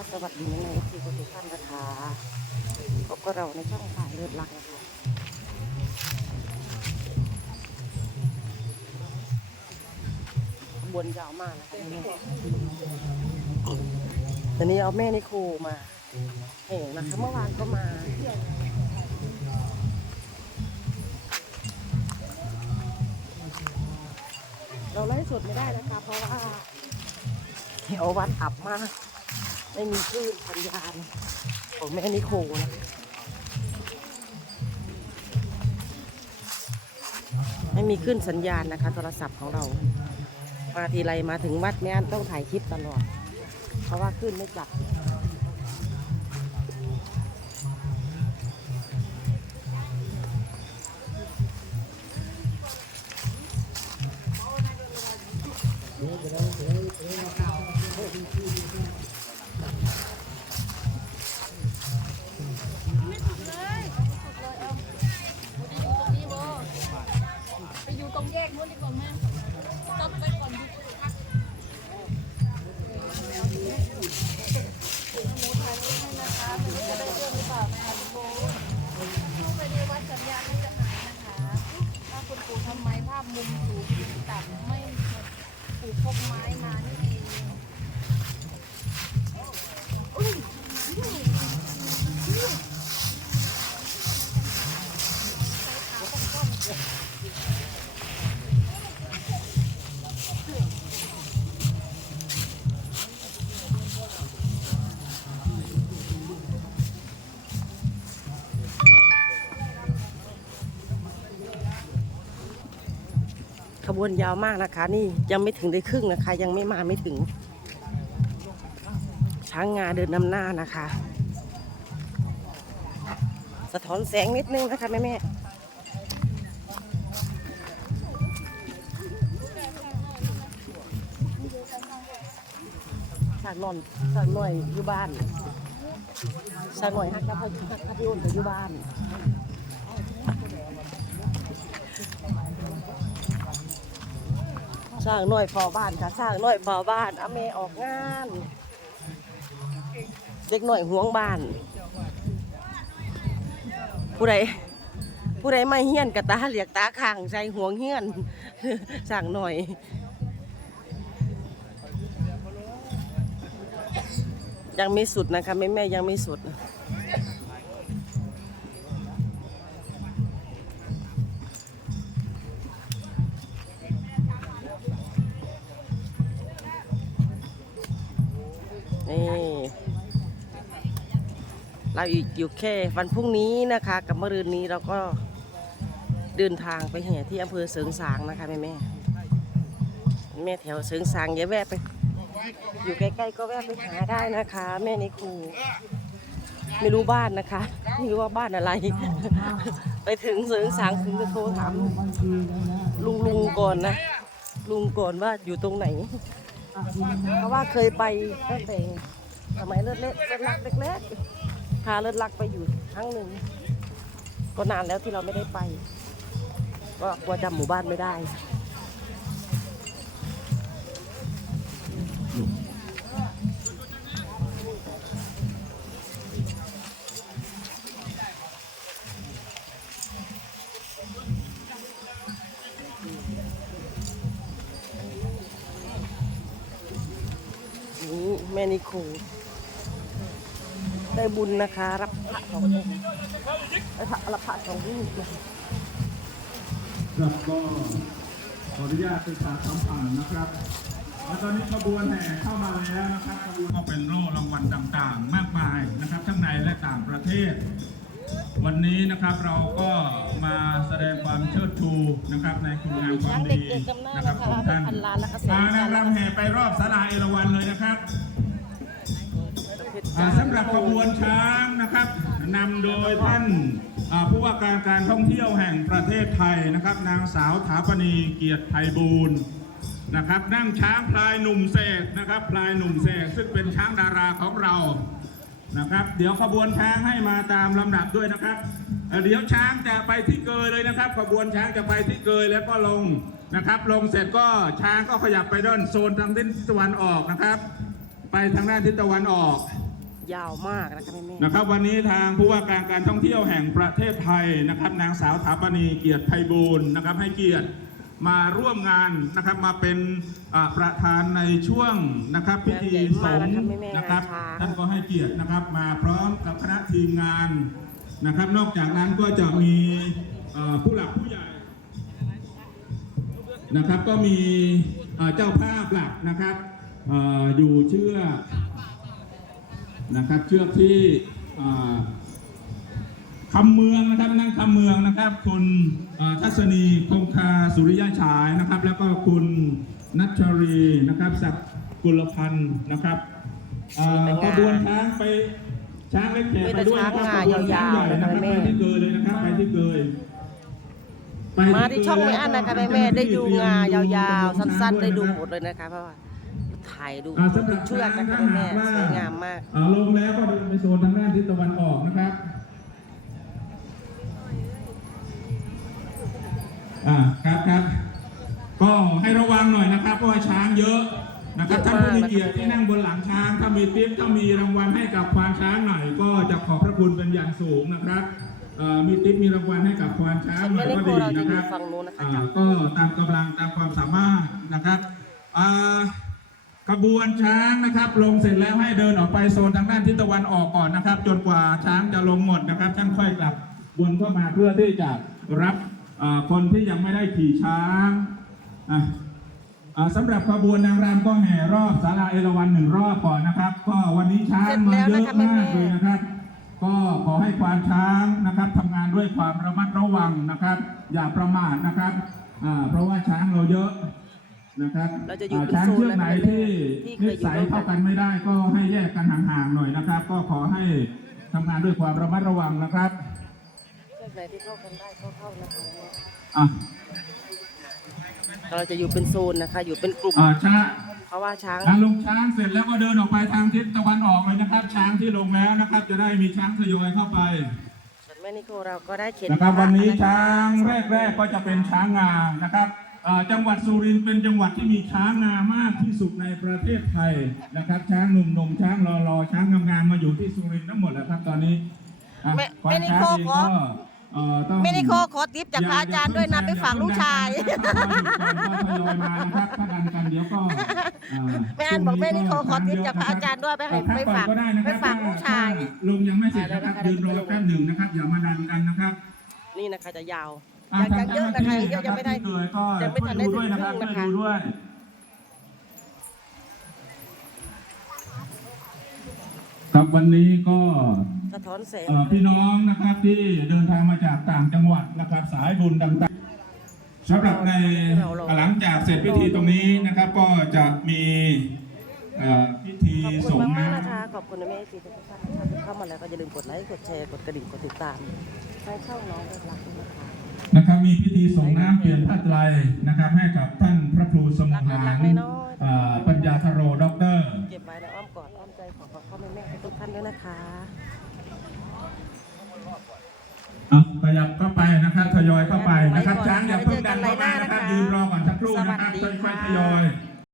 สวัสดีในทีทุกท่านนะคะพบกับเราในช่องถ่ายเลือดรักนะคะขบวนยาวมากนะคะแม่ตอนนี้เอาแม่นิโคมาเห็นนะคะเมื่อวานก็มาเราไล่สดไม่ได้นะคะ เพราะว่าแถววัดอับมาก ไม่มีคลื่นสัญญาณของแม่นิโคนะไม่มีขึ้นสัญญาณนะคะ โทรศัพท์ของเรา มาทีไรมาถึงวัดแม่นต้องถ่ายคลิปตลอด เพราะว่าขึ้นไม่จับ พกไม้มานี่เอง ขบวนยาวมากนะคะ นี่ยังไม่ถึงได้ครึ่งนะคะ ยังไม่มาไม่ถึง ช้างงาเดินนำหน้านะคะ สะท้อนแสงนิดนึงนะคะแม่แม่สากนอนสากหน่อยอยู่บ้านสากหน่อยฮักกับพ่อฮักกับพี่อ้นอยู่บ้าน สร้างหน่อยพอบ้านค่ะ สร้างหน่อยพอบ้านอาเมออกงาน เด็กหน่อยห่วงบ้าน ผู้ใดผู้ใดไม่เฮี้ยนกับตาเหลียกตาข้างใจห่วงเฮี้ยนสร้างหน่อยยังไม่สุดนะคะแม่แม่ยังไม่สุด นี่เราอีกอยู่แค่วันพรุ่งนี้นะคะกับเมื่อรืนนี้เราก็เดินทางไปแห่ที่อำเภอเสริงสางนะคะแม่แม่แม่แถวเสริงสางอย่าแวะไป อยู่ใกล้ๆก็แวะไปหาได้นะคะ แม่ในครูไม่รู้บ้านนะคะ ไม่รู้ว่าบ้านอะไร ไปถึงเสริงสางถึงจะโทรถามลุงลุงก่อนนะ ลุงก่อนว่าอยู่ตรงไหน เพราะว่าเคยไปตั้งแต่สมัยเลิศเล็กเลิศลักเล็กๆพาเลิศลักไปอยู่ครั้งหนึ่งก็นานแล้วที่เราไม่ได้ไป ก็กลัวจำหมู่บ้านไม่ได้ ม่นิโคได้บุญนะคะ รับพระสององค์ได้พระรับพระสองรูปนะครับก็ขออนุญาตเป็นสารสัมพันธ์นะครับแล้วตอนนี้ขบวนแห่เข้ามาแล้วนะครับขบวนก็เป็นโล่รางวัลต่างๆ มากมายนะครับทั้งในและต่างประเทศ วันนี้นะครับเราก็มาแสดงความเชิดชูนะครับในคุณงามความดีนะครับของท่านพานางรำแห่ไปรอบศาลาเอราวัณเลยนะครับ อ่าสำหรับขบวนช้างนะครับนำโดยท่านอ่าผู้ว่าการการท่องเที่ยวแห่งประเทศไทยนะครับ นางสาวถาปณีเกียรติไพบูลย์นะครับ นั่งช้างพลายหนุ่มเสกนะครับพลายหนุ่มเสกซึ่งเป็นช้างดาราของเรานะครับ เดี๋ยวขบวนช้างให้มาตามลำดับด้วยนะครับเอ่อเดี๋ยวช้างจะไปที่เกยเลยนะครับ ขบวนช้างจะไปที่เกยแล้วก็ลงนะครับ ลงเสร็จก็ช้างก็ขยับไปด้านโซนทางทิศตะวันออกนะครับ ไปทางด้านทิศตะวันออก ยาวมากนะคะแม่แม่นะครับ วันนี้ทางผู้ว่าการการท่องเที่ยวแห่งประเทศไทยนะครับ นางสาวถาปณีเกียรติไพบูลย์นะครับ ให้เกียรติมาร่วมงานนะครับมาเป็นอ่าประธานในช่วงนะครับพิธีสงฆ์นะครับท่านก็ให้เกียรตินะครับ มาพร้อมกับคณะทีมงานนะครับ นอกจากนั้นก็จะมีเอ่อผู้หลักผู้ใหญ่นะครับก็มีเอ่อเจ้าภาพหลักนะครับเอออยู่เชือก นะครับ เชือกที่เอ่อคำเมืองนะครับนั่งคำเมืองนะครับ คุณเอ่อทัศนีคงคาสุริยะฉายนะครับ แล้วก็คุณนัชรีนะครับศักดิ์กุลพันธ์นะครับเอ่อขบวนช้างไปช้างเล็กแขกไปด้วยนะครับขบวนช้างใหญ่นะครับไปที่เกยเลยนะครับไปที่เกยมาที่ช่องไม่อั้นนะคะแม่แม่ได้ดูงายาวๆ สั้นๆ ได้ดูหมดเลยนะคะเพราะว่า ถ่ายดูอ่าสำหรับเชือกนะคะแม่แม่สวยงามมากอ่าลงแล้วก็เดินไปโซนทางด้านทิศตะวันออกนะครับอ่าครับครับก็ให้ระวังหน่อยนะครับเพราะว่าช้างเยอะนะครับเยอะท่านผู้มีมากนะครับเกียรติที่นั่งบนหลังช้าง ถ้ามีติ๊บถ้ามีรางวัลให้กับควานช้างหน่อย ก็จะขอบพระคุณเป็นอย่างสูงนะครับเอ่อมีติ๊บมีรางวัลให้กับควานช้างหน่อยส่วนแม่นิก็โคดีเราจะนะอคยู่รับฝั่งนู้นนะคะอ่าก็ตามกำลังตามความสามารถนะครับอ่า ขบวนช้างนะครับ ลงเสร็จแล้วให้เดินออกไปโซนทางด้านทิศตะวันออกก่อนนะครับ จนกว่าช้างจะลงหมดนะครับท่านค่อยกลับวนเข้ามาเพื่อที่จะรับคนที่ยังไม่ได้ขี่ช้างอะอ่าสำหรับขบวนนางรำก็แห่รอบศาลาเอราวัณหนึ่งรอบก่อนนะครับ ก็วันนี้ช้างมาเยอะมากเลยนะครับ ก็ขอให้ควานช้างนะครับทำงานด้วยความระมัดระวังนะครับ อย่าประมาทนะครับเพราะว่าช้างเราเยอะ นะครับเราจะอยู่อ่าเป็นช้างโซนเชือกไหนนะคะที่ที่เคนิยอยู่สัยร่วมกัน เข้ากันไม่ได้ก็ให้แยกกันห่างๆหน่อยนะครับ ก็ขอให้ทำงานด้วยความระมัดระวังนะครับเชือกไหนที่เข้ากันได้ก็เข้านะคะอะเราจะอยู่เป็นโซนนะคะ อยู่เป็นกลุ่ม อ่าช้าเพราะว่าช้างการลงช้างเสร็จแล้วก็เดินออกไปทางทิศตะวันออกเลยนะครับ ช้างที่ลงแล้วนะครับ จะได้มีช้างทยอยเข้าไป ส่วนแม่นิโคเราก็ได้เข็นนะครับพะวันนี้ะคะช้างแรกๆก็จะเป็นช้างงานะครับอ่า จังหวัดสุรินทร์เป็นจังหวัดที่มีช้างงามากที่สุดในประเทศไทยนะครับ ช้างหนุ่มๆช้างรอๆช้างงามๆมาอยู่ที่สุรินทร์ทั้งหมดแล้วครับตอนนี้อะแม่ควาแม่นนิช้างโคเองขอก็เอ่อต้องแม่นิโคขอติปจากพระอาจารย์ด้วยนะไปฝากลูกชายอย่าเพิ่งดันกันนะครับทยอยมานะครับถ้าดันกันเดี๋ยวก็อ่าแม่อันบอกแม่นิโคขอทิปจากพระอาจารย์ด้วยไปให้พัไปฝากก่อนก็ได้นะคไปรับฝากลูกชายถ้ลงยังไม่เสร็จนะครับยืนรอแป๊บหนึ่งนะครับอย่ามาดันกันนะครับ นี่นะคะจะยาว อะยังยังเยอะนะคะยังเยอะยังไม่ได้ทางเจ้าหน้าที่ยังไม่ก็ทันช่วยได้ดูด้วยนะครับถึช่วยงครึ่งนะคะดูด้วยครับวันนี้ก็สะท้อนแสงเอ่อพี่น้องนะครับที่เดินทางมาจากต่างจังหวัดนะครับสายบุญต่างๆสำหรับในหลังจากเสร็จพิธีตรงนี้นะครับ ก็จะมีเอ่อพิธีขอบสคุณงฆ์มากน้ๆนะคะขอบคุณนะแม่ซีทุกท่านนะคะที่เข้ามาแล้วก็อย่าลืมกดไลค์กดแชร์กดกระดิ่งกดติดตามให้ช่องน้องด้วยรักด้วยนะคะำ นะครับมีพิธีส่งน้ำเปลี่ยนผ้าไตรนะครับให้กับท่านพระครูสมุหารเอ่อปัญญาธโรด็อกเตอร์เก็บไว้ในอ้อมกอดอ้อมใจของพ่อพ่อแม่แม่ทุกท่านด้วยนะคะเอาขยับเข้าไปนะครับทยอยเข้าไปนะครับช้างอย่าเพิ่งดันเข้ามานะครับยืนรอก่อนสักครู่นะครับค่อยๆทยอย